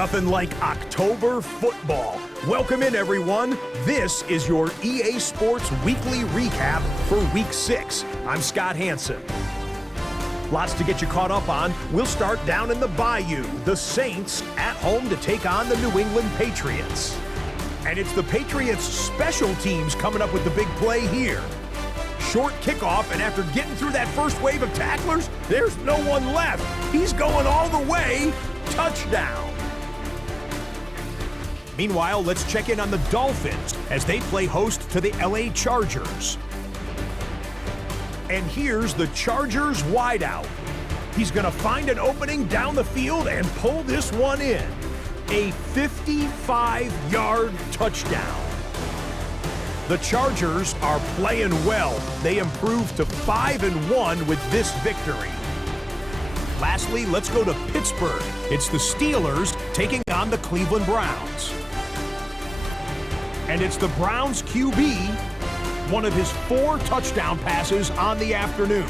Nothing like October football. Welcome in, everyone. This is your EA Sports Weekly Recap for Week 6. I'm Scott Hansen. Lots to get you caught up on. We'll start down in the Bayou. The Saints at home to take on the New England Patriots. And it's the Patriots' special teams coming up with the big play here. Short kickoff, and after getting through that first wave of tacklers, there's no one left. He's going all the way. Touchdown. Meanwhile, let's check in on the Dolphins as they play host to the LA Chargers. And here's the Chargers wideout. He's going to find an opening down the field and pull this one in. A 55-yard touchdown. The Chargers are playing well. They improved to 5-1 with this victory. Lastly, let's go to Pittsburgh. It's the Steelers taking on the Cleveland Browns. And it's the Browns QB, one of his 4 touchdown passes on the afternoon.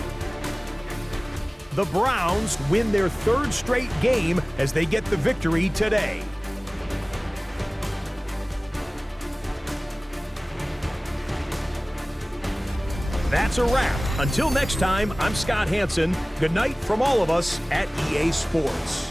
The Browns win their 3rd straight game as they get the victory today. That's a wrap. Until next time, I'm Scott Hansen. Good night from all of us at EA Sports.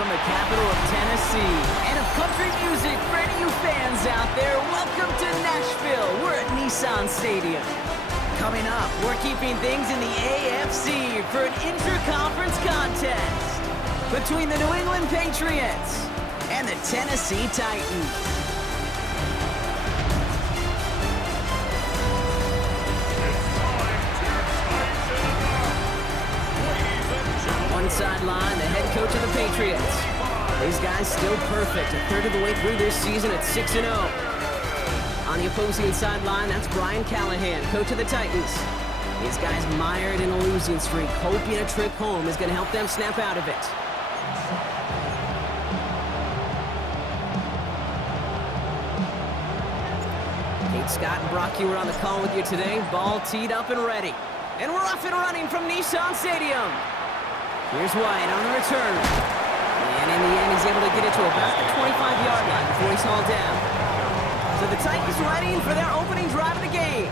From the capital of Tennessee and of country music for any of you fans out there, welcome to Nashville. We're at Nissan Stadium. Coming up, we're keeping things in the AFC for an inter-conference contest between the New England Patriots and the Tennessee Titans. One sideline, the head coach of the Patriots. These guys still perfect, a third of the way through this season at 6-0. On the opposing sideline, that's Brian Callahan, coach of the Titans. These guys mired in a losing streak, hoping a trip home is going to help them snap out of it. Kate Scott and Brock Hewer on the call with you today. Ball teed up and ready. And we're off and running from Nissan Stadium. Here's White on the return. And in the end, he's able to get it to about the 25-yard line before he's hauled down. So the Titans ready for their opening drive of the game.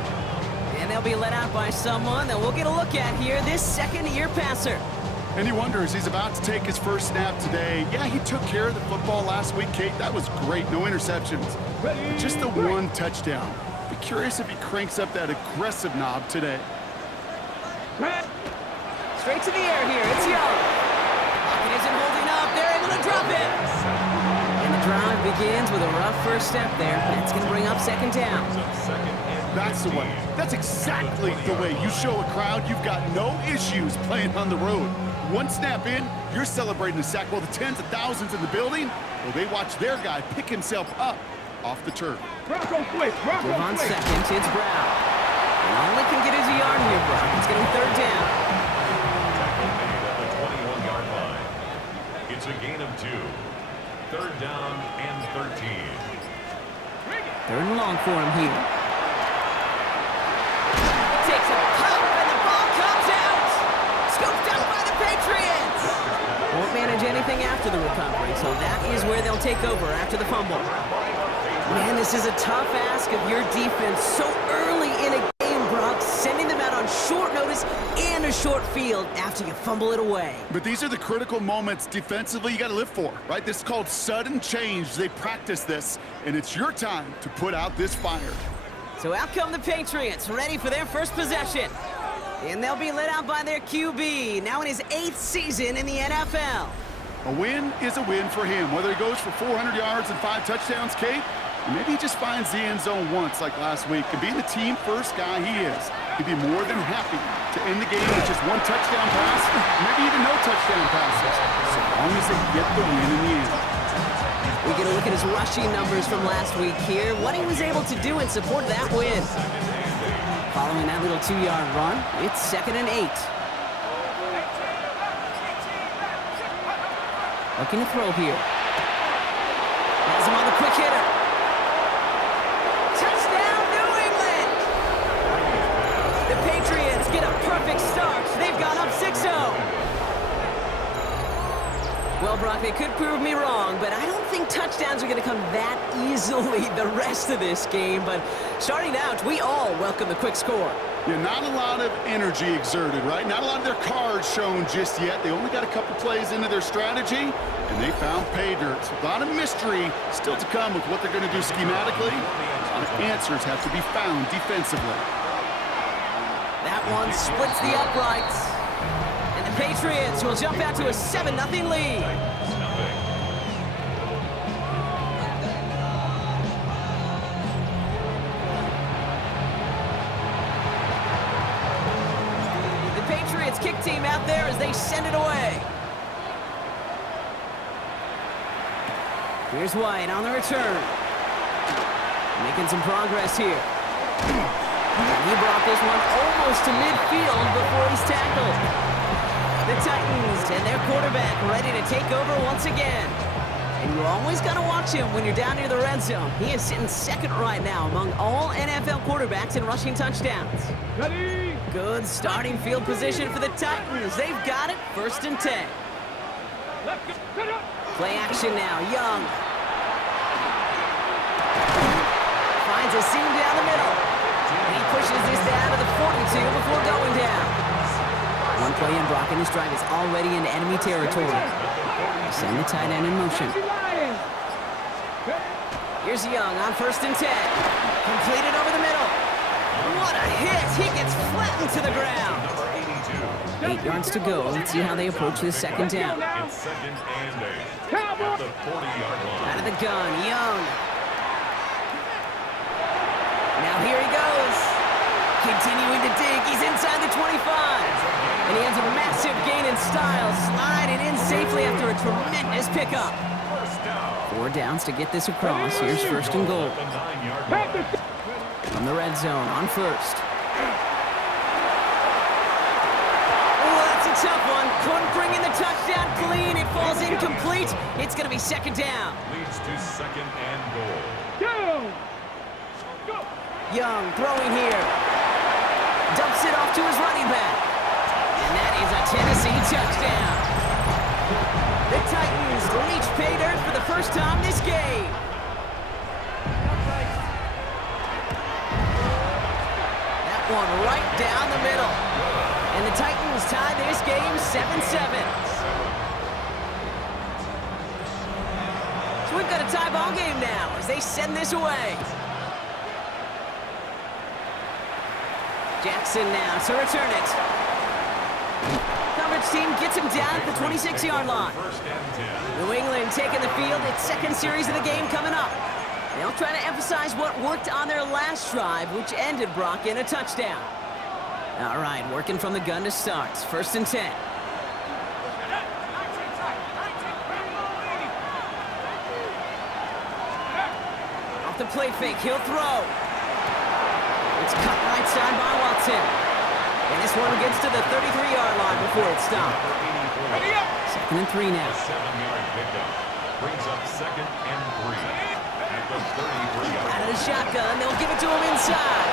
And they'll be let out by someone that we'll get a look at here, this second-year passer. And he wonders, he's about to take his first snap today. Yeah, he took care of the football last week, Kate. That was great. No interceptions. But just the one touchdown. Be curious if he cranks up that aggressive knob today. Straight to the air here. It's Young. Pocket isn't holding up. They're able to drop it. And the drive begins with a rough first step there. That's going to bring up second down. That's the way. That's exactly the way you show a crowd you've got no issues playing on the road. One snap in, you're celebrating a sack. While the tens of thousands in the building, well, they watch their guy pick himself up off the turf. Give on second. It's Brown. And all they can get is a yard here, Brown. It's going to be third down. It's a gain of 2. Third down and 13. Third and long for him here. Takes a pump and the ball comes out. Scooped up by the Patriots. Won't manage anything after the recovery, so that is where they'll take over after the fumble. Man, this is a tough ask of your defense so early in a game, Brock, sending them out on short notice and a short field after you fumble it away. But these are the critical moments defensively you got to live for, right? This is called sudden change. They practice this, and it's your time to put out this fire. So out come the Patriots, ready for their first possession. And they'll be led out by their QB, now in his 8th season in the NFL. A win is a win for him, whether he goes for 400 yards and 5 touchdowns, Kate, or maybe he just finds the end zone once like last week. And being the team-first guy he is, he'd be more than happy to end the game with just 1 touchdown pass, maybe even no touchdown passes, so long as they get the win in the end. We get a look at his rushing numbers from last week here, what he was able to do in support of that win. Following that little 2-yard run, it's 2nd and 8. Looking to throw here. Has him on the quick hitter. Touchdown, New England! The Patriots get a perfect start. They've gone up 6-0. Well, Brock, they could prove me wrong, but I don't think touchdowns are going to come that easily the rest of this game. But starting out, we all welcome the quick score. Yeah, not a lot of energy exerted, right? Not a lot of their cards shown just yet. They only got a couple plays into their strategy, and they found pay dirt. A lot of mystery still to come with what they're going to do schematically. A lot of answers have to be found defensively. That one splits the uprights. And the Patriots will jump out to a 7-0 lead. The Patriots kick team out there as they send it away. Here's White on the return. Making some progress here. And he brought this one almost to midfield before he's tackled. The Titans and their quarterback ready to take over once again. And you always got to watch him when you're down near the red zone. He is sitting second right now among all NFL quarterbacks in rushing touchdowns. Ready. Good starting field position for the Titans. They've got it, 1st and 10. Play action now, Young. Finds a seam down the middle. And he pushes this down to the 42 before going down. One play in, Brock, and this drive is already into enemy territory. They send the tight end in motion. Here's Young on 1st and 10. Completed over the middle. What a hit! He gets flattened to the ground. 8 yards to go. Let's see how they approach this 2nd down. It's 2nd and 8 at the 40-yard line. Out of the gun, Young. Now here he goes. Continuing to dig. He's inside the 25. And he has a massive gain in style, sliding in safely after a tremendous pickup. 4 downs to get this across. Here's 1st and goal. From the red zone on 1st. Oh, that's a tough one. Couldn't bring in the touchdown clean. It falls incomplete. It's going to be 2nd down. Leads to 2nd and goal. Young throwing here. Dumps it off to his running back. And that is a Tennessee touchdown. The Titans reach pay dirt for the first time this game. That one right down the middle. And the Titans tie this game 7-7. So we've got a tie ball game now as they send this away. Jackson now to return it. Coverage team gets him down at the 26-yard line. New England taking the field. Its 2nd series of the game coming up. They'll try to emphasize what worked on their last drive, which ended Brock in a touchdown. All right, working from the gun to start. 1st and 10. Off the play fake, he'll throw. It's cut right side by Watson. And this one gets to the 33-yard line before it's stopped. 2nd and 3 now. 7-yard pickup brings up 2nd and 3 at the 33-yard. Out of the shotgun, they'll give it to him inside.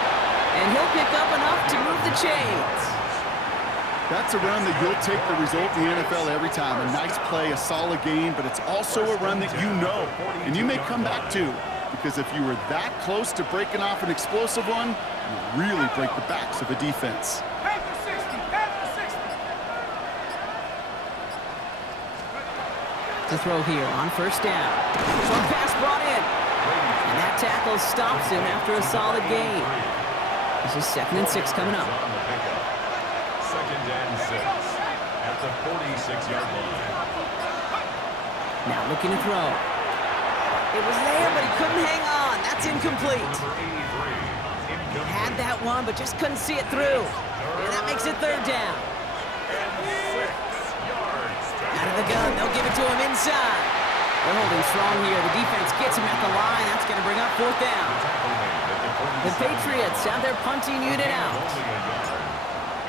And he'll pick up enough to move the chains. That's a run that you'll take the result in the NFL every time. A nice play, a solid game, but it's also a run that you know, and you may come back to. Because if you were that close to breaking off an explosive one, you really break the backs of a defense. To throw here on 1st down. Short pass brought in. And that tackle stops him after a solid gain. This is 2nd and 6 coming up. 2nd and 6 at the 46-yard line. Now looking to throw. It was there, but he couldn't hang on. That's incomplete. Had that one, but just couldn't see it through. And that makes it 3rd down. Out of the gun, they'll give it to him inside. They're holding strong here. The defense gets him at the line. That's going to bring up 4th down. The Patriots have their punting unit out.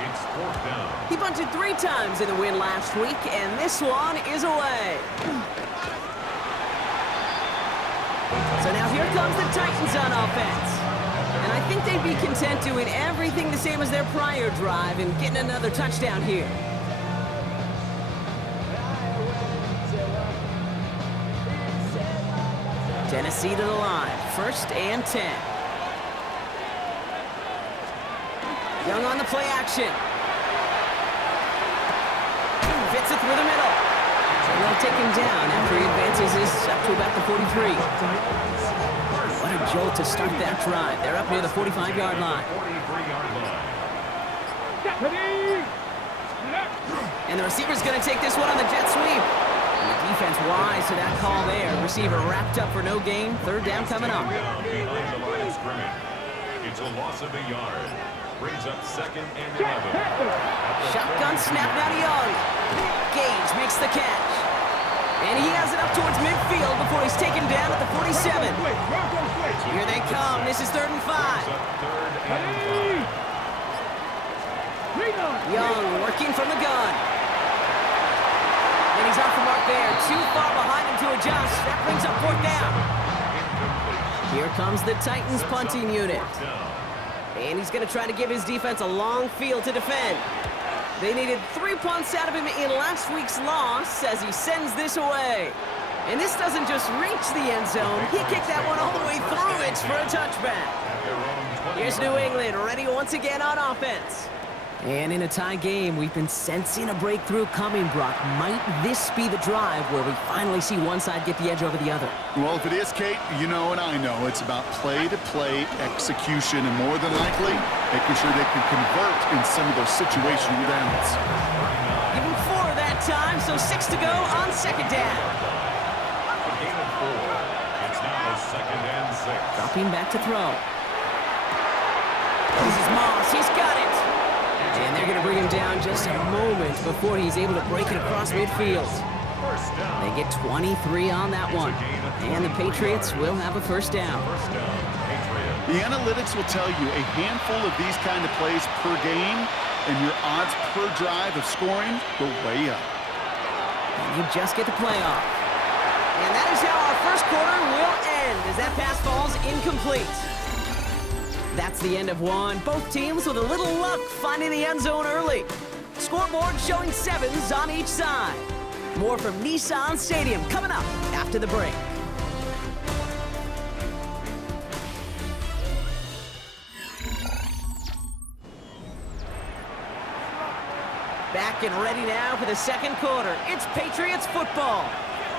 It's 4th down. He punted 3 times in the win last week, and this one is away. So now here comes the Titans on offense. And I think they'd be content doing everything the same as their prior drive and getting another touchdown here. Tennessee to the line. 1st and 10. Young on the play action. Fits it through the middle. And they'll take him down after he advances this up to about the 43. What a jolt to start that drive. They're up near the 45-yard line. 43-yard line. And the receiver's going to take this one on the jet sweep. And the defense wise to that call there. Receiver wrapped up for no gain. 3rd down coming up. Down behind the line of scrimmage. It's a loss of a yard. Brings up 2nd and 11. Shotgun snap now to Young. Gage makes the catch. And he has it up towards midfield before he's taken down at the 47. Here they come. This is 3rd and 5. 3rd and 5. Young working from the gun. And he's off the mark there. Too far behind him to adjust. That brings up 4th down. Here comes the Titans punting unit. And he's going to try to give his defense a long field to defend. They needed 3 punts out of him in last week's loss as he sends this away. And this doesn't just reach the end zone. He kicked that one all the way through it for a touchback. Here's New England ready once again on offense. And in a tie game, we've been sensing a breakthrough coming, Brock. Might this be the drive where we finally see one side get the edge over the other? Well, if it is, Kate, you know and I know it's about play-to-play execution, and more than likely, making sure they can convert in some of those situational downs. Give him 4 that time, so 6 to go on second down. A gain of 4. It's now 2nd and 6. Dropping back to throw. This is Moss. He's got it. And they're going to bring him down just a moment before he's able to break it across midfield. First down. They get 23 on that one. And the Patriots will have a first down. First down, Patriots. The analytics will tell you a handful of these kind of plays per game, and your odds per drive of scoring go way up. And you just get the playoff. And that is how our first quarter will end as that pass falls incomplete. That's the end of one. Both teams with a little luck finding the end zone early. Scoreboard showing 7s on each side. More from Nissan Stadium coming up after the break. Back and ready now for the second quarter. It's Patriots football.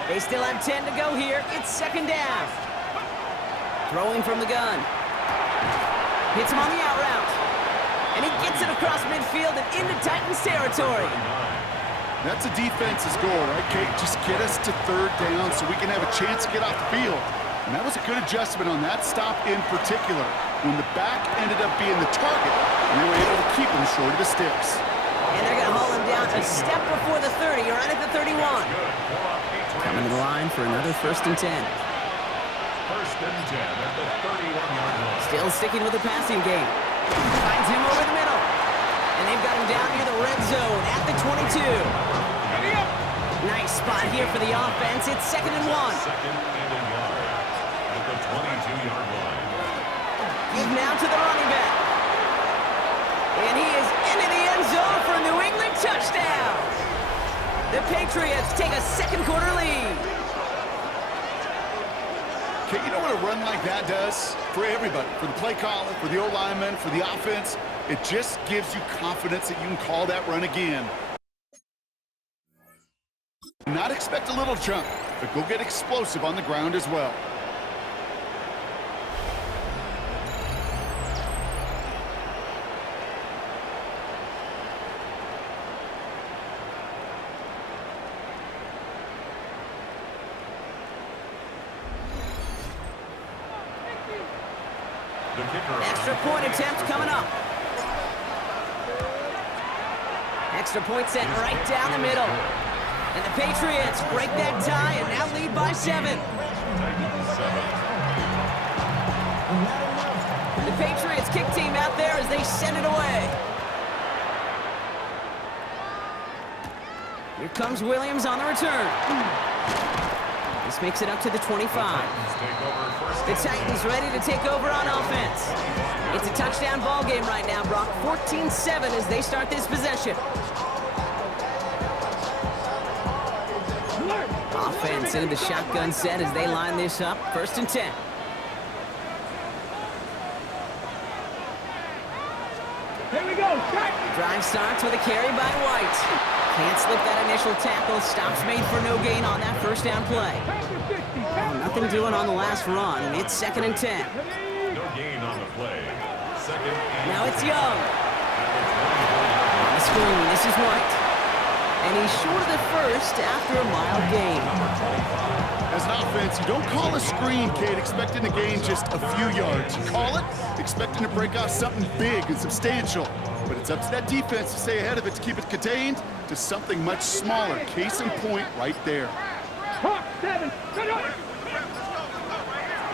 They still have 10 to go here. It's second down. Throwing from the gun. Hits him on the out route. And he gets it across midfield and into Titans territory. That's a defense's goal, right, Kate? Just get us to third down so we can have a chance to get off the field. And that was a good adjustment on that stop in particular, when the back ended up being the target, and they were able to keep him short of the sticks. And they're going to haul him down a step before the 30, right at the 31. Coming to the line for another 1st and 10. 1st and 10 at the 31-yard line. Still sticking with the passing game. Finds him over the middle. And they've got him down near the red zone at the 22. Nice spot here for the offense. It's 2nd and 1. 2nd and a yard at the 22-yard line. Give now to the running back. And he is into the end zone for a New England touchdown. The Patriots take a second quarter lead. Okay, you know what a run like that does? For everybody, for the play caller, for the O-lineman, for the offense, it just gives you confidence that you can call that run again. Not expect a little chunk, but go get explosive on the ground as well. The kicker. Extra point attempt coming up. Extra point set right down the middle. And the Patriots break that tie and now lead by 7. The Patriots kick team out there as they send it away. Here comes Williams on the return. This makes it up to the 25. The Titans ready to take over on offense. It's a touchdown ball game right now, Brock. 14-7 as they start this possession. Offense into the shotgun set as they line this up. 1st and 10. Here we go. Drive starts with a carry by White. Can't slip that initial tackle. Stops made for no gain on that first down play. Nothing doing on the last run. It's 2nd and 10. No gain on the play. 2nd and Now it's Young. On the screen, this is White. And he's short of the first after a mild gain. As an offense, you don't call a screen, Kate, expecting to gain just a few yards. You call it expecting to break off something big and substantial. But it's up to that defense to stay ahead of it, to keep it contained to something much smaller. Case in point right there.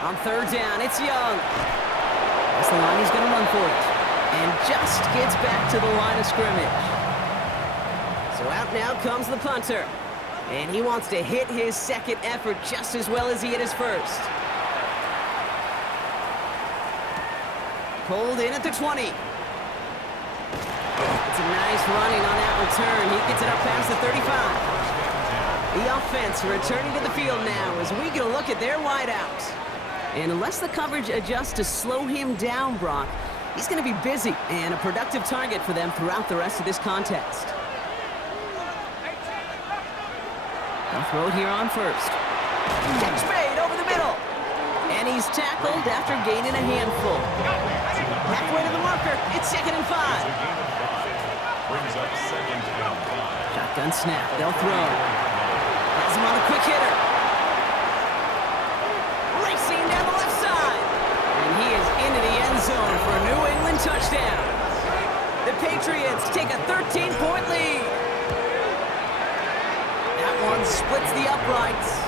On 3rd down, it's Young. That's the line, he's going to run for it. And just gets back to the line of scrimmage. So out now comes the punter. And he wants to hit his second effort just as well as he hit his first. Pulled in at the 20. It's a nice running on that return. He gets it up past the 35. The offense returning to the field now as we get a look at their wideouts. And unless the coverage adjusts to slow him down, Brock, He's going to be busy and a productive target for them throughout the rest of this contest. They'll throw it here on first. Catch made over the middle. And he's tackled after gaining a handful. Halfway to the marker. It's 2nd and 5. Brings up 2nd and 5. Shotgun snap. They'll throw. Has him on a quick hitter. Racing down the left side. And he is into the end zone for a New England touchdown. The Patriots take a 13-point lead. That one splits the uprights.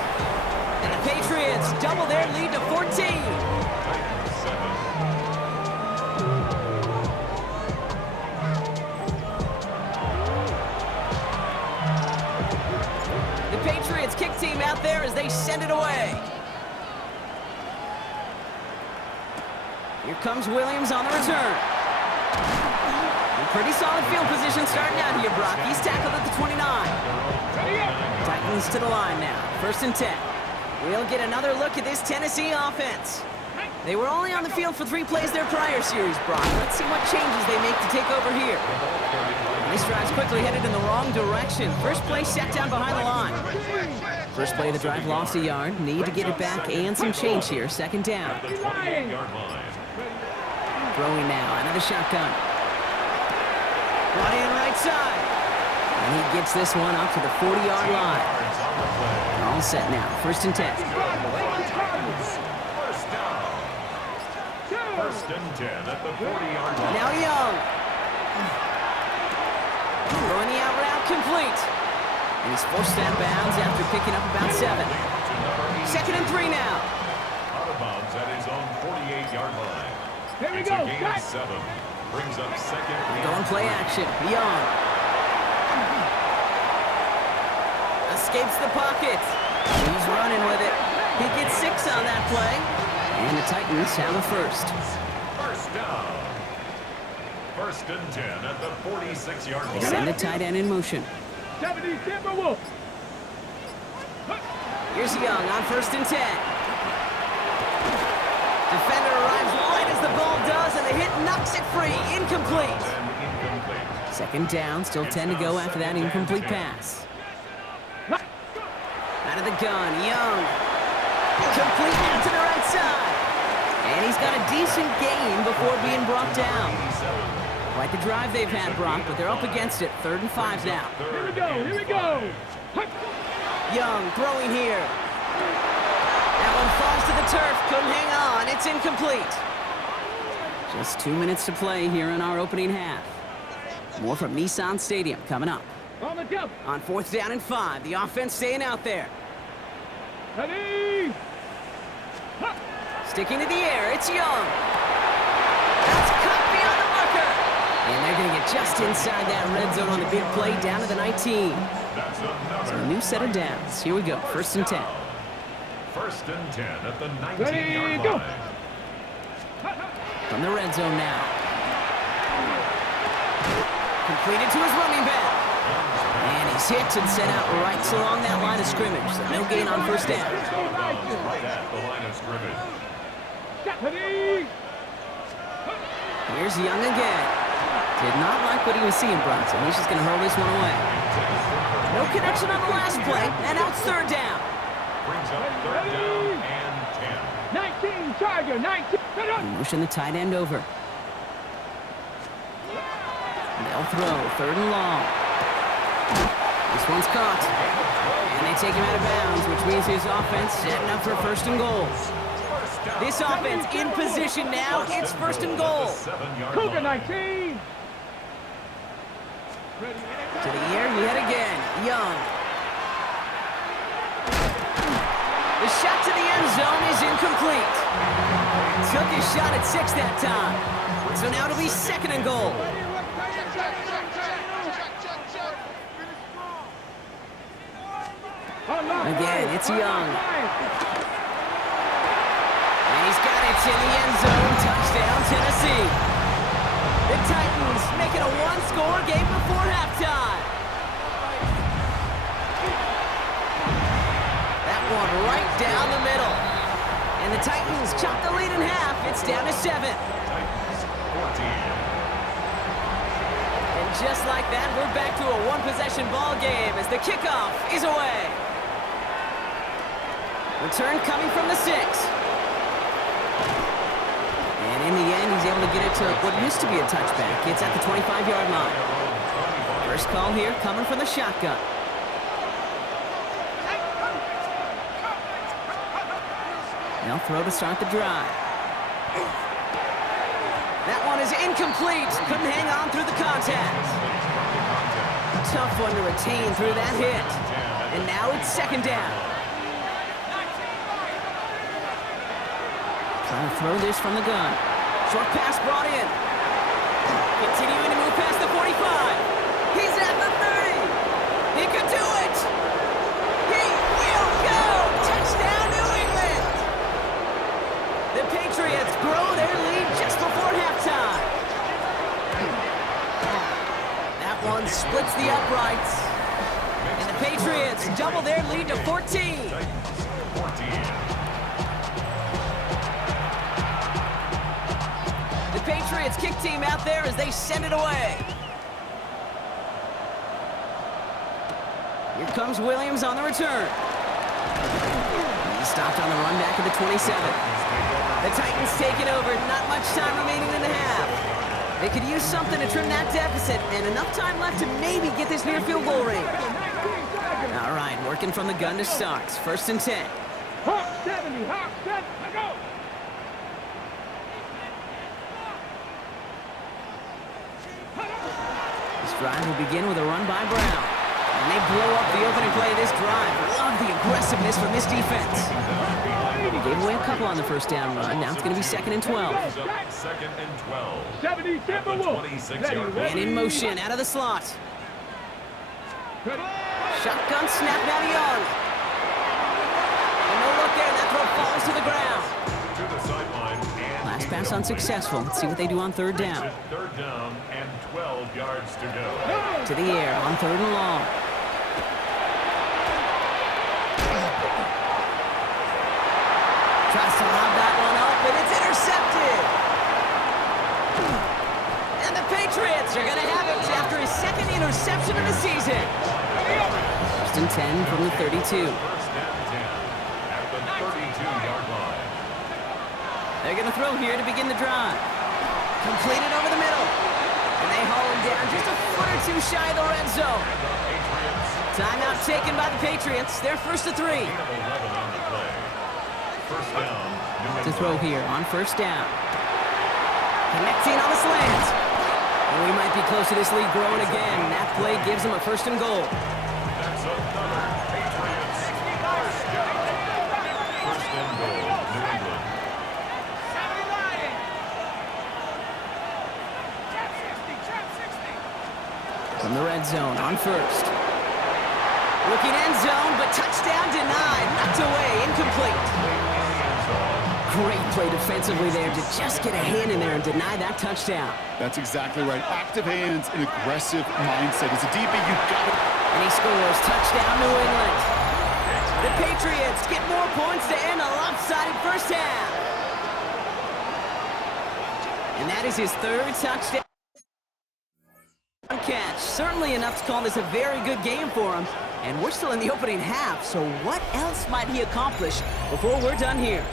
And the Patriots double their lead to 14. The Patriots kick team out there as they send it away. Here comes Williams on the return. Pretty solid field position starting out here, Brock. He's tackled at the 29. Titans to the line now. 1st and 10. We'll get another look at this Tennessee offense. They were only on the field for 3 plays their prior series, Brock. Let's see what changes they make to take over here. This drive's quickly headed in the wrong direction. First play set down behind the line. First play of the drive lost a yard. Need to get it back and some change here. 2nd down. Throwing now. Another shotgun. Running right side. And he gets this one up to the 40-yard line. All set now. 1st and 10. First and 10 at the 40-yard line. Now Young. Throwing the out route complete. And he's forced out of bounds after picking up about 7. 2nd and 3 now. Out of bounds at his own 48-yard line. Here we It's go. a gain of 7. Brings up 2nd and Going play action. Young. Escapes the pocket. He's running with it. He gets 6 on that play. And the Titans have a first. First down. 1st and 10 at the 46-yard They line. send the tight end in motion. 70 Timberwolves. Here's Young on 1st and 10. Defender arrives right as the ball does, and the hit knocks it free. Incomplete. Incomplete. 2nd down, still 10 to go after that incomplete pass. Out of the gun, Young. Complete out to the right side. And he's got a decent gain before being brought down. Quite the drive they've had, Brock, but they're up against it. 3rd and 5 now. Here we go. Here we go. Young throwing here. That one falls to the turf. Couldn't hang on. It's incomplete. Just 2 minutes to play here in our opening half. More from Nissan Stadium coming up. On the jump. On 4th down and 5, the offense staying out there. Ready. Sticking to the air, it's Young. That's cut beyond the marker. And they're going to get just inside that red zone on the big play down to the 19. That's another. So a new set of downs. Here we go, 1st and 10. 1st and 10 at the Ready, 19-yard go. line. From the red zone now. Completed to his running back. And he's hit and set out right along that line of scrimmage. So no gain on 1st down. Right at the line of scrimmage. Ready. Here's Young again. Did not like what he was seeing, Bronson. He's just going to hurl this one away. No connection on the last play, and now it's 3rd down. Brings up 3rd down and 10. 19 Charger. 19. Motion the tight end over. They'll throw. 3rd and long. This one's caught. And they take him out of bounds, which means his offense setting up for 1st and goal. This offense in position now. It's 1st and goal. Cougar 19. To the air yet again. Young. The shot to the end zone is incomplete. Took his shot at 6 that time. So now it'll be 2nd and goal. Again, it's Young. And he's got it in the end zone. Touchdown, Tennessee. The Titans making a one-score game before halftime. That one right down the middle. And the Titans chop the lead in half. It's down to 7. Titans 14, just like that, we're back to a one-possession ball game as the kickoff is away. Return coming from the 6. And in the end, he's able to get it to what used to be a touchback. It's at the 25-yard line. First call here coming from the shotgun. They'll throw to start the drive. That one is incomplete. Couldn't hang on through the contact. Tough one to retain through that hit. And now it's second down. Trying to throw this from the gun. Short pass brought in. Continuing to move past the 45. He's at the 30. He could do it. He will go. Touchdown, New England. The Patriots grow their lead just before halftime. That one splits the uprights. And the Patriots double their lead to 14. The Patriots kick team out there as they send it away. Here comes Williams on the return. He stopped on the run back at the 27. The Titans take it over. Not much time remaining in the half. They could use something to trim that deficit, and enough time left to maybe get this near field goal range. All right, working from the gun to start. First and 10. Hawk 70, Hawk 70, go! This drive will begin with a run by Brown. And they blow up the opening play of this drive. Love the aggressiveness from this defense. They gave away a couple on the first down run. Now it's going to be second and 12. Second and 12. 70 Timberwolves. 26-yard line. And in motion, out of the slot. Shotgun snap now to Young. And no look there, that throw falls to the ground. To the sideline. Last pass unsuccessful. Let's see what they do on third down. Third down and 12 yards to go. To the air on third and long. Tries to lob that one up, and it's intercepted. And the Patriots are going to have it after his second interception of the season. First and 10 from the 32. First down 10 at the 32-yard line. They're going to throw here to begin the drive. Completed over the middle. And they haul him down just a foot or two shy of the red zone. Timeout taken by the Patriots. They're first to 3. First down, To throw here on first down. Connecting on the slant. And we might be close to this lead growing again. That play gives them a first and goal. That's another Patriots first down. First and goal, New England. From the red zone on first. Looking end zone, but touchdown denied. Knocked away, incomplete. Great play defensively there to just get a hand in there and deny that touchdown. That's exactly right. Active hands and aggressive mindset. As a DB, you got it. And he scores. Touchdown, New England. The Patriots get more points to end a lopsided first half. And that is his third touchdown catch. Certainly enough to call this a very good game for him. And we're still in the opening half, so what else might he accomplish before we're done here?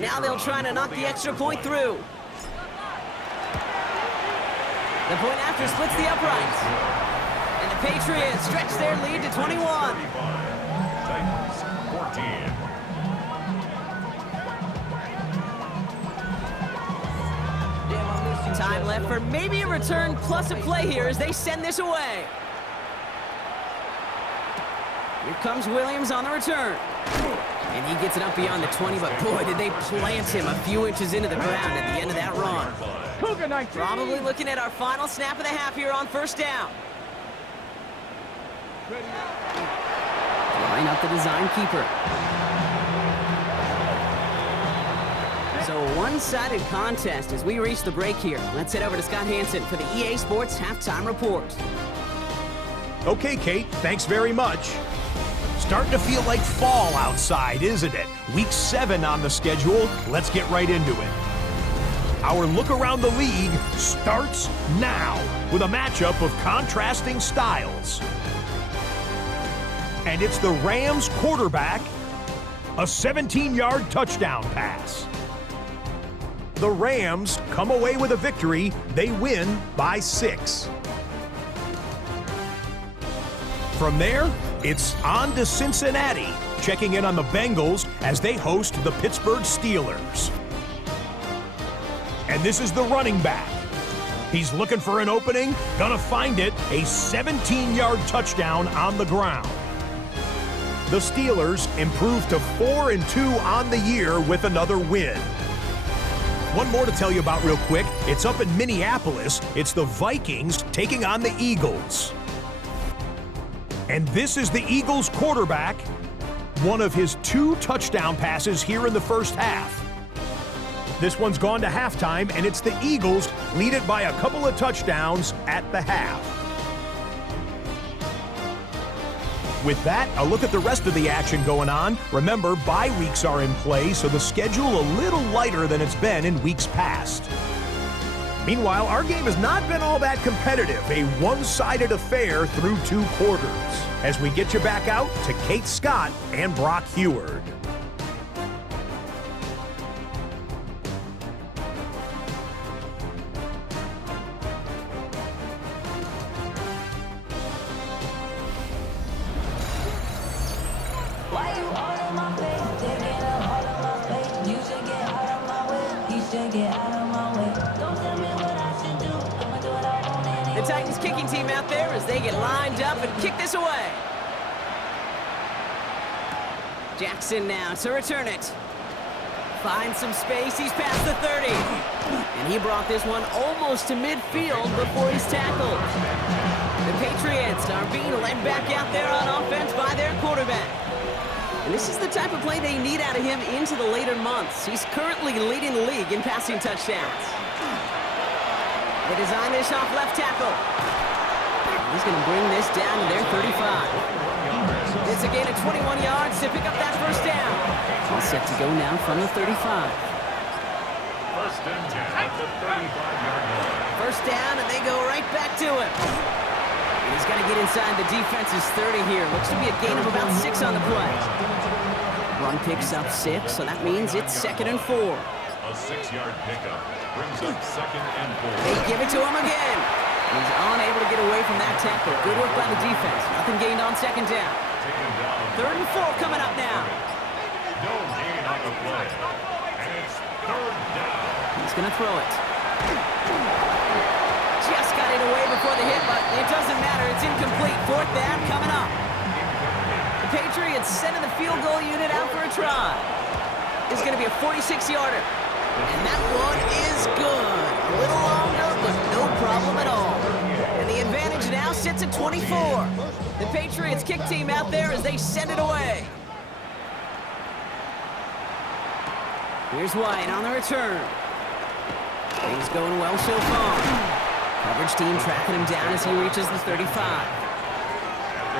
Now they'll try to knock the extra point through. The point after splits the uprights. And the Patriots stretch their lead to 21. Titans 14. Time left for maybe a return plus a play here as they send this away. Here comes Williams on the return. And he gets it up beyond the 20, but boy, did they plant him a few inches into the ground at the end of that run. Probably looking at our final snap of the half here on first down. Line up the design keeper. So a one-sided contest as we reach the break here. Let's head over to Scott Hansen for the EA Sports Halftime Report. Okay, Kate, thanks very much. Starting to feel like fall outside, isn't it? Week 7 on the schedule. Let's get right into it. Our look around the league starts now with a matchup of contrasting styles. And it's the Rams quarterback, a 17-yard touchdown pass. The Rams come away with a victory. They win by 6. From there, it's on to Cincinnati, checking in on the Bengals as they host the Pittsburgh Steelers. And this is the running back. He's looking for an opening, gonna find it, a 17-yard touchdown on the ground. The Steelers improve to 4-2 on the year with another win. One more to tell you about real quick. It's up in Minneapolis. It's the Vikings taking on the Eagles. And this is the Eagles quarterback, one of his 2 touchdown passes here in the first half. This one's gone to halftime, and it's the Eagles lead it by a couple of touchdowns at the half. With that, a look at the rest of the action going on. Remember, bye weeks are in play, so the schedule a little lighter than it's been in weeks past. Meanwhile, our game has not been all that competitive, a one-sided affair through 2 quarters. As we get you back out to Kate Scott and Brock Heward. Why you all in my face? Taking up all of my space. You should get out of my way. You should get out of my way. Don't tell me what I should do. I'ma do what I want anyway. The Titans kicking team out there as they get lined up and kick this away. Jackson now to return it. Finds some space, he's past the 30. And he brought this one almost to midfield before he's tackled. The Patriots are being led back out there on offense by their quarterback. And this is the type of play they need out of him into the later months. He's currently leading the league in passing touchdowns. They design this off left tackle. He's going to bring this down to their 35. It's a gain of 21 yards to pick up that first down. All set to go now from the 35. First and 10 at the 35-yard line. First down, and they go right back to him. And he's got to get inside the defense's 30 here. Looks to be a gain of about 6 on the play. Run picks up 6, so that means it's 2nd and 4. A 6-yard pickup brings up 2nd and 4. They give it to him again. He's unable to get away from that tackle. Good work by the defense. Nothing gained on 2nd down. Taken down. 3rd and 4 coming up now. No gain on the play. And it's 3rd down. He's going to throw it. Just got it away before the hit, but it doesn't matter. It's incomplete. 4th down coming up. The Patriots sending the field goal unit out for a try. This is going to be a 46-yarder. And that one is good. A little longer, but no problem at all. And the advantage now sits at 24. The Patriots kick team out there as they send it away. Here's White on the return. Things going well so far. Coverage team tracking him down as he reaches the 35.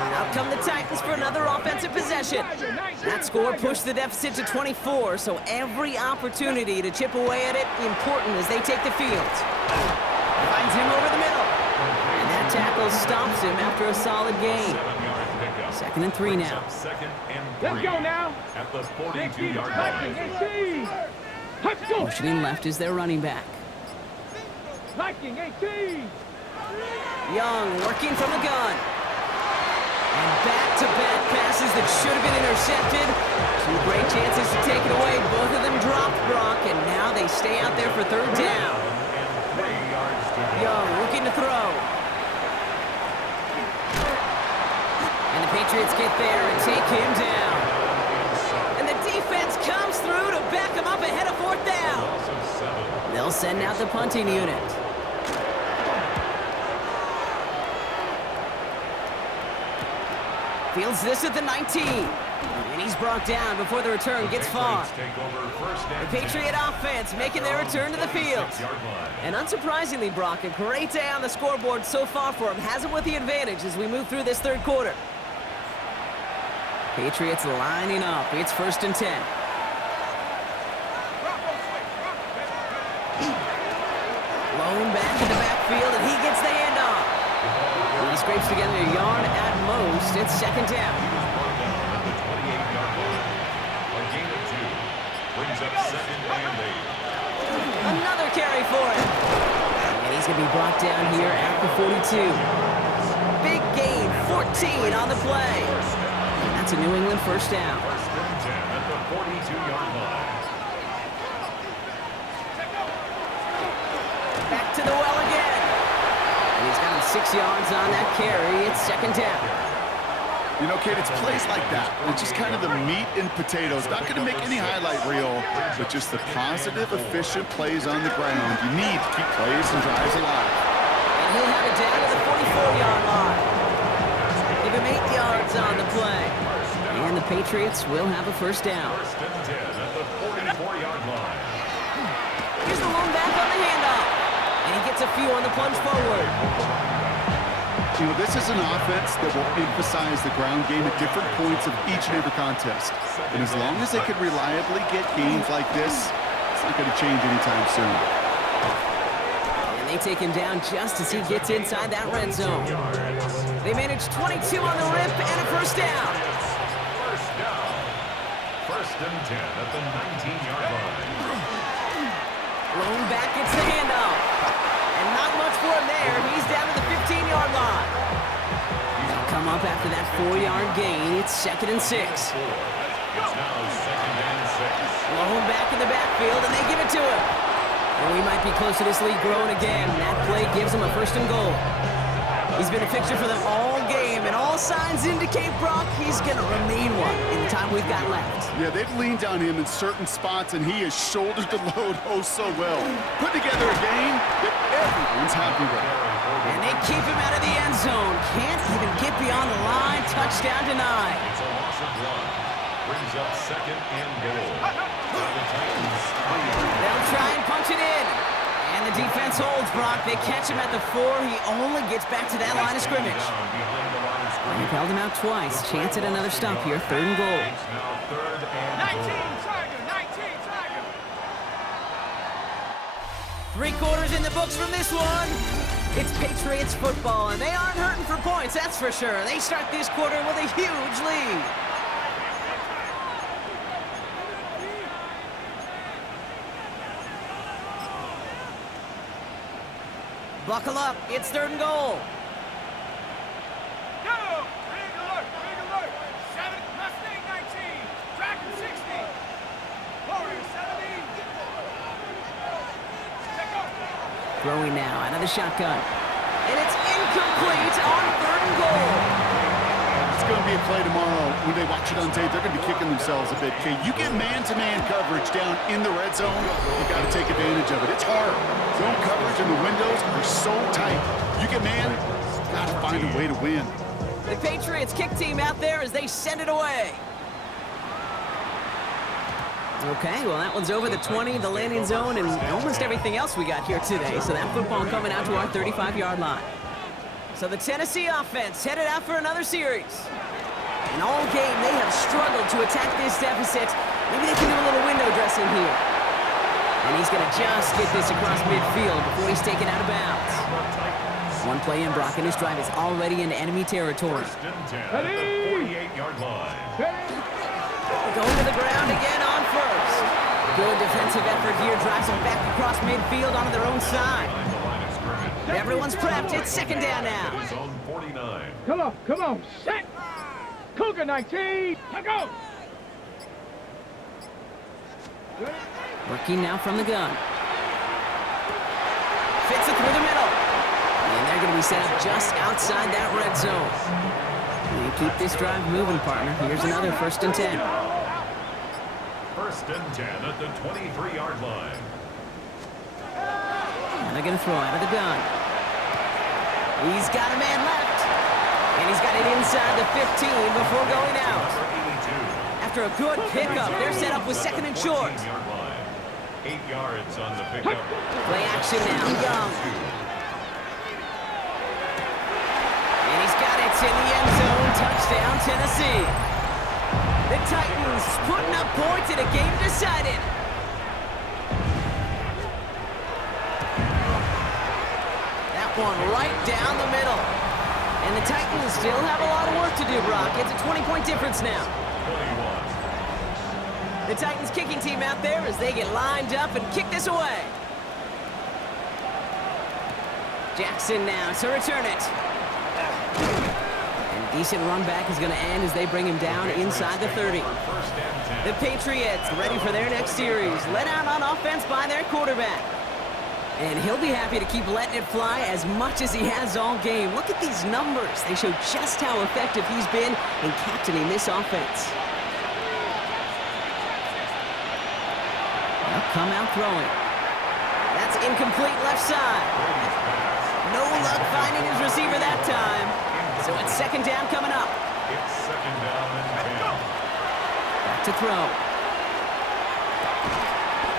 Out come the Titans for another offensive possession. That score pushed the deficit to 24, so every opportunity to chip away at it important as they take the field. Finds him over the middle. And that tackle stops him after a solid gain. 2nd and 3 now. 2nd and 3. Let's go now. At the 42-yard line. Let's go. Motioning left is their running back. Liking 18. Young working from the gun. And back-to-back passes that should have been intercepted. Two great chances to take it away. Both of them dropped, Brock, and now they stay out there for third down. Young looking to throw. And the Patriots get there and take him down. And the defense comes through to back him up ahead of fourth down. They'll send out the punting unit. Fields this at the 19. And he's brought down before the return gets far. The Patriot offense making their return to the field. And unsurprisingly, Brock, a great day on the scoreboard so far for him. Has him with the advantage as we move through this third quarter. Patriots lining up. It's 1st and 10. Lone back in the backfield, and he gets the handoff. He scrapes together a yard at most. It's 2nd down. Another carry for him. And he's going to be brought down here at the 42. Big gain, 14 on the play. And that's a New England 1st down. 1st and 10 at the 42-yard line. Back to the well again. And he's got him 6 yards on that carry. It's 2nd down. You know, kid, it's plays like that. It's just kind of the meat and potatoes. Not going to make any highlight reel, but just the positive, efficient plays on the ground. You need to keep plays and drives alive. And he'll have it down to the 44-yard line. Give him 8 yards on the play. And the Patriots will have a 1st down. 1st and 10 at the 44-yard line. Here's the lone back on the handoff. And he gets a few on the plunge forward. You know, this is an offense that will emphasize the ground game at different points of each and every contest. And as long as they can reliably get gains like this, it's not going to change anytime soon. And they take him down just as he gets inside that red zone. They manage 22 on the rip and a 1st down. 1st down. 1st and 10 at the 19-yard line. Lone back gets the handoff. And not much for him there. He's down to the 15-yard line. They'll come up after that 4-yard gain. It's 2nd and 6. It's now 2nd and 6. Lone back in the backfield, and they give it to him. And we might be close to this lead growing again. That play gives him a 1st and goal. He's been a fixture for them all game, and all signs indicate, Brock, he's going to remain one in the time we've got left. Yeah, they've leaned on him in certain spots, and he has shouldered the load oh so well. Put together a game that everyone's happy with. And they keep him out of the end zone. Can't even get beyond the line. Touchdown denied. It's a loss of 1. Brings up 2nd and goal. Now the Titans. They'll try and punch it in. And the defense holds, Brock. They catch him at the 4. He only gets back to that line of scrimmage. They've held him out twice. Chance at another stop here. 3rd and goal. It's now 3rd and 19 goal. Tiger, 19 Tiger. 3 quarters in the books from this one. It's Patriots football, and they aren't hurting for points, that's for sure. They start this quarter with a huge lead. Buckle up, it's 3rd and goal. Go! Big alert, big alert. 7, Mustang 19, Dragon 60. Warrior 17. Check up. Throwing now out of the shotgun. And it's incomplete on 3rd and goal. It's going to be a play tomorrow. When they watch it on tape, they're going to be kicking themselves a bit. Okay, you get man-to-man coverage down in the red zone, you got to take advantage of it. It's hard. Zone coverage and the windows are so tight. You get man, got to find a way to win. The Patriots kick team out there as they send it away. Okay, well, that one's over the 20, the landing zone, and almost everything else we got here today. So that football coming out to our 35-yard line. So the Tennessee offense headed out for another series. And all game, they have struggled to attack this deficit. Maybe they can do a little window dressing here. And he's going to just get this across midfield before he's taken out of bounds. One play in, Brock, and his drive is already into enemy territory. 1st and 10 at the 48-yard line. Going to the ground again on 1st. Good defensive effort here. Drives them back across midfield onto their own side. Behind the line of scrimmage. Everyone's prepped. It's second down now. It is on 49. Come on, set! Cougar 19, go! Working now from the gun. Fits it through the middle. And they're going to be set up just outside that red zone. And keep this drive moving, partner. Here's another 1st and 10. 1st and 10 at the 23-yard line. And they're going to throw out of the gun. He's got a man left. And he's got it inside the 15 before going out. After a good pickup, they're set up with 2nd and short. 14-yard line. 8 yards on the pickup. Play action now, Young. And he's got it in the end zone. Touchdown, Tennessee. The Titans putting up points in a game decided. That one right down the middle. And the Titans still have a lot of work to do, Brock. It's a 20-point difference now. 21. The Titans kicking team out there as they get lined up and kick this away. Jackson now to return it. And decent run back is going to end as they bring him down inside the 30. The Patriots ready for their next series. Let out on offense by their quarterback. And he'll be happy to keep letting it fly as much as he has all game. Look at these numbers. They show just how effective he's been in captaining this offense. Now come out throwing. That's incomplete left side. No luck finding his receiver that time. So it's 2nd down coming up. It's 2nd down and 10. Back to throw.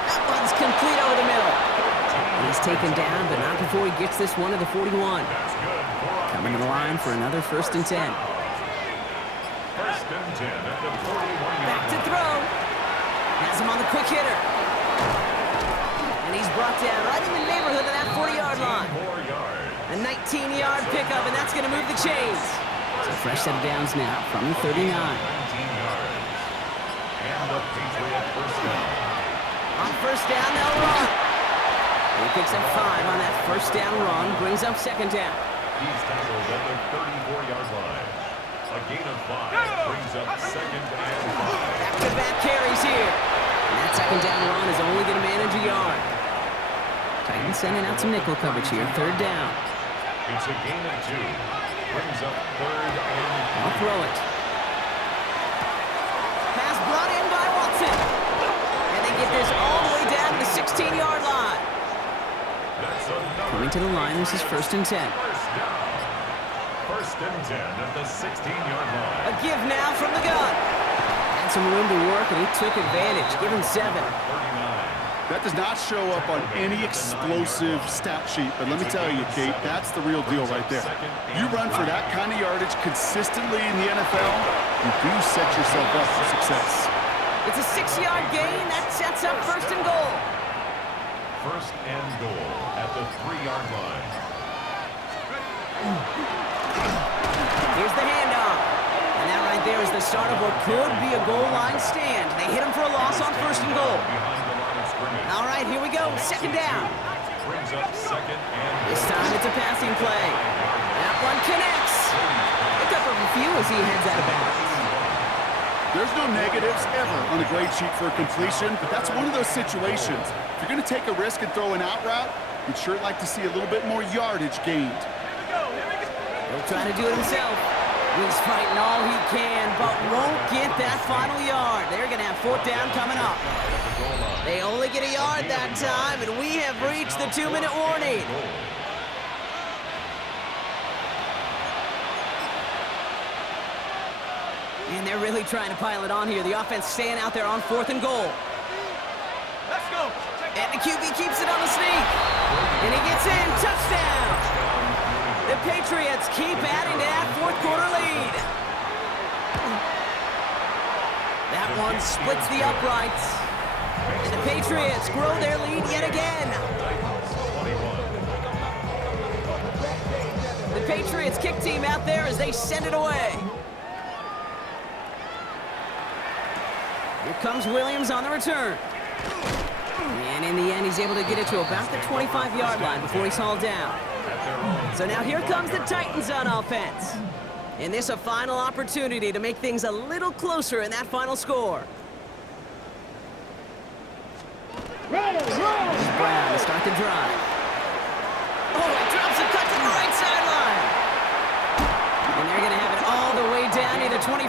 That one's complete over the middle. He's taken down, but not before he gets this one to the 41. Coming to the line for another 1st and 10. 1st and 10 at the 41-yard Back to throw. Has him on the quick hitter. And he's brought down right in the neighborhood of that 40-yard line. 4 yards. A 19-yard pickup, and that's going to move the chains. So fresh set of downs now from the 39. 19 yards. And the Patriot 1st down. On 1st down, they'll run. He picks up 5 on that 1st down run, brings up 2nd down. He's tackled at the 34-yard line. A gain of 5 brings up 2nd and 5. Back-to-back carries here. And that 2nd down run is only going to manage a yard. Titans sending out some nickel coverage here. 3rd down. It's a gain of 2. Brings up 3rd and I'll throw it. Pass brought in by Watson. And they get this all the way down to the 16-yard line. that's another. Coming to the line, this is 1st and 10. 1st down. 1st and 10 at the 16-yard line. A give now from the gun. Had some room to work, and he took advantage. Give him 7. 39. That does not show up on any explosive stat sheet, but let me tell you, Kate, that's the real deal right there. You run for that kind of yardage consistently in the NFL, you do set yourself up for success. It's a 6-yard gain. That sets up 1st and goal. 1st and goal at the 3-yard line. Here's the handoff. And that right there is the start of what could be a goal line stand. They hit him for a loss on 1st and goal. Behind the line of scrimmage. All right, here we go. 2nd down. Brings up 2nd and This time it's a passing play. That one connects. Pick up a few as he heads out of bounds. There's no negatives ever on a grade sheet for a completion, but that's one of those situations. If you're going to take a risk and throw an out route, you'd sure like to see a little bit more yardage gained. He'll try to do it himself. He's fighting all he can, but won't get that final yard. They're going to have 4th down coming up. They only get a yard that time, and we have reached the 2-minute warning. And they're really trying to pile it on here. The offense staying out there on 4th and goal. Let's go. And the QB keeps it on the sneak. And he gets in. Touchdown. The Patriots keep adding to that 4th quarter lead. That one splits the uprights. And the Patriots grow their lead yet again. The Patriots kick team out there as they send it away. Here comes Williams on the return. And in the end, he's able to get it to about the 25-yard line before he's hauled down. So now here comes the Titans on offense. And this a final opportunity to make things a little closer in that final score. Brown to start the drive. Oh, he drops a cut to the right sideline. And they're going to have it all the way down near the 25.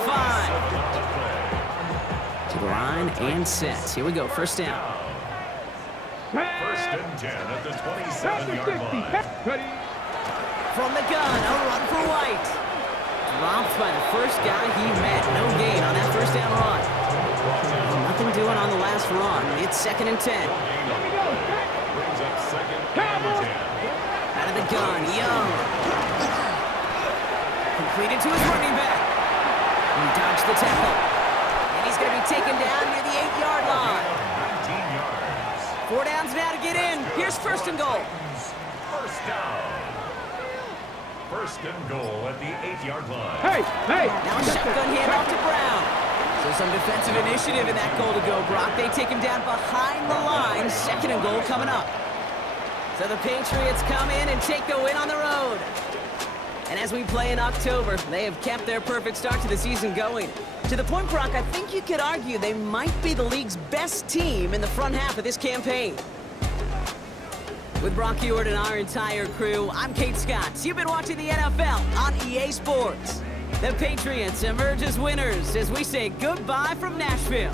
To the line and set. Here we go, first down. First and 10 at the 27-yard line. From the gun, a run for White. Dropped by the first guy he met. No gain on that first down run. Nothing doing on the last run. It's second and 10. Brings up second and 10. Out of the gun, Young. Completed to his running back. He dodged the tackle. And he's going to be taken down near the 8-yard line. 19 yards. 4 downs now to get in. Here's first and goal. First down. First and goal at the 8-yard line. Now a shotgun handoff to Brown. So some defensive initiative in that goal to go, Brock. They take him down behind the line. Second and goal coming up. So the Patriots come in and take the win on the road. And as we play in October, they have kept their perfect start to the season going. To the point, Brock, I think you could argue they might be the league's best team in the front half of this campaign. With Brock Heward and our entire crew, I'm Kate Scott. You've been watching the NFL on EA Sports. The Patriots emerge as winners as we say goodbye from Nashville.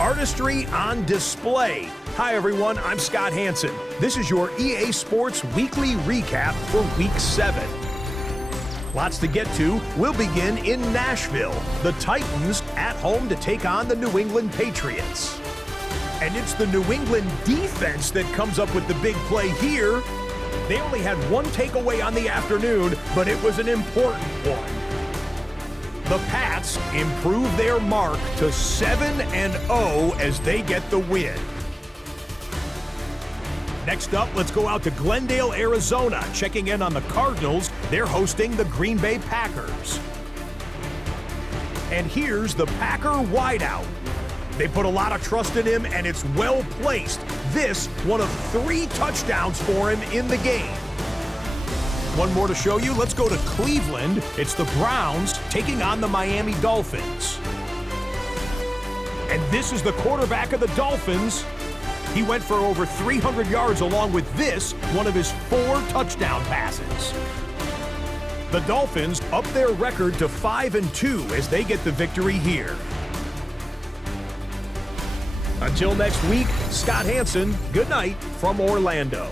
Artistry on display. Hi everyone, I'm Scott Hansen. This is your EA Sports Weekly Recap for Week 7. Lots to get to. We'll begin in Nashville. The Titans at home to take on the New England Patriots. And it's the New England defense that comes up with the big play here. They only had one takeaway on the afternoon, but it was an important one. The Pats improve their mark to 7-0 as they get the win. Next up, let's go out to Glendale, Arizona, checking in on the Cardinals. They're hosting the Green Bay Packers. And here's the Packer wideout. They put a lot of trust in him, and it's well placed. This, one of 3 touchdowns for him in the game. One more to show you. Let's go to Cleveland. It's the Browns taking on the Miami Dolphins. And this is the quarterback of the Dolphins. He went for over 300 yards along with this, one of his 4 touchdown passes. The Dolphins up their record to 5-2 as they get the victory here. Until next week, Scott Hansen, good night from Orlando.